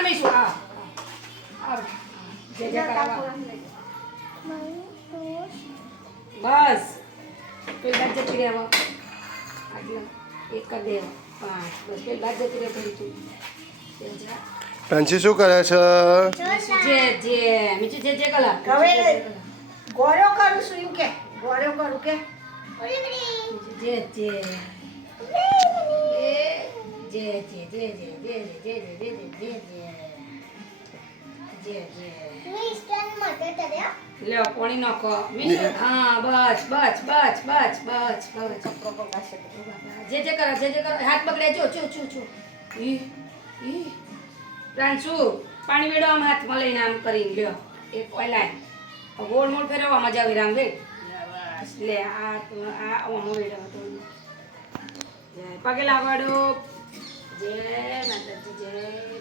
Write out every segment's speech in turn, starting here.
આમે શું આ જે જે કરાવા બસ પેલી બાદ જતી રહેવા આટલા એક કરી દેવા 5 બસ પેલી બાદ જતી રહે ફરી તું પ્રાંશી શું કરે છે? જે મીઠું જે કલા હવે ગોળો કરું છું એમ કે ગોળો કરું કે જે જે લ્યો પાણી નાખો હા બસ બસ બસ બસ બસ બસ જે કરો હાથ પકડે જો પ્રાંશુ પાણી મેળો આમ હાથમાં લઈને આમ કરીને લ્યો એક ઓલાય ગોળ મોળ ફેરવવા મજા આવી રામ ભાઈ બસ લે આ ઓમ મેળો તો પગે લાગવાડો જય માતાજી જય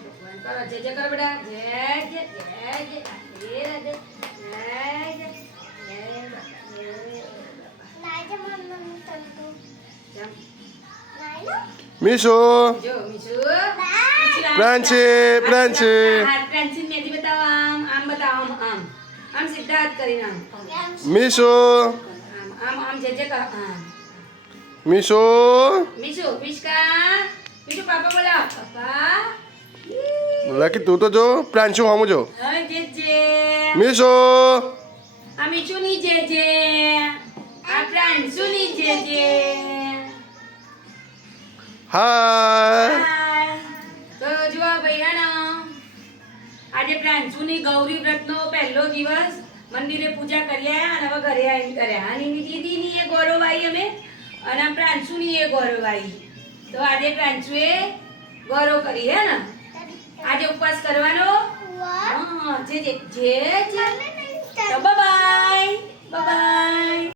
ભગવાન કરો જે કરો બેટા જય જય જય જય રાધે રાધે જય જય મીશુ જો મીશુ પ્રાંશી પ્રાંશી મેદી બતાવો આમ બતાવો આમ સીધા હાથ કરીને આમ મીશુ આમ જે કરો મીશુ મીશુ પાપા બોલાવો પાપા લકી તું તો જો પ્રાંશુ હમ જો હવે જે મીશુ આ મીશુની જે આ પ્રાંશુની જે હાય તો જુઓ બહેનો આજે પ્રાંશુની ગૌરી વ્રતનો પહેલો દિવસ મંદિરે પૂજા કર્યા અને હવે ઘરે આવીને કર્યા અને એની દીદીની એ ગૌરવાઈ અમે અને આ પ્રાંશુની એ ગૌરવાઈ તો આજે પ્રાંશુએ ગૌરવ કરી હે ને આજે ઉપવાસ કરવાનો હા જે તો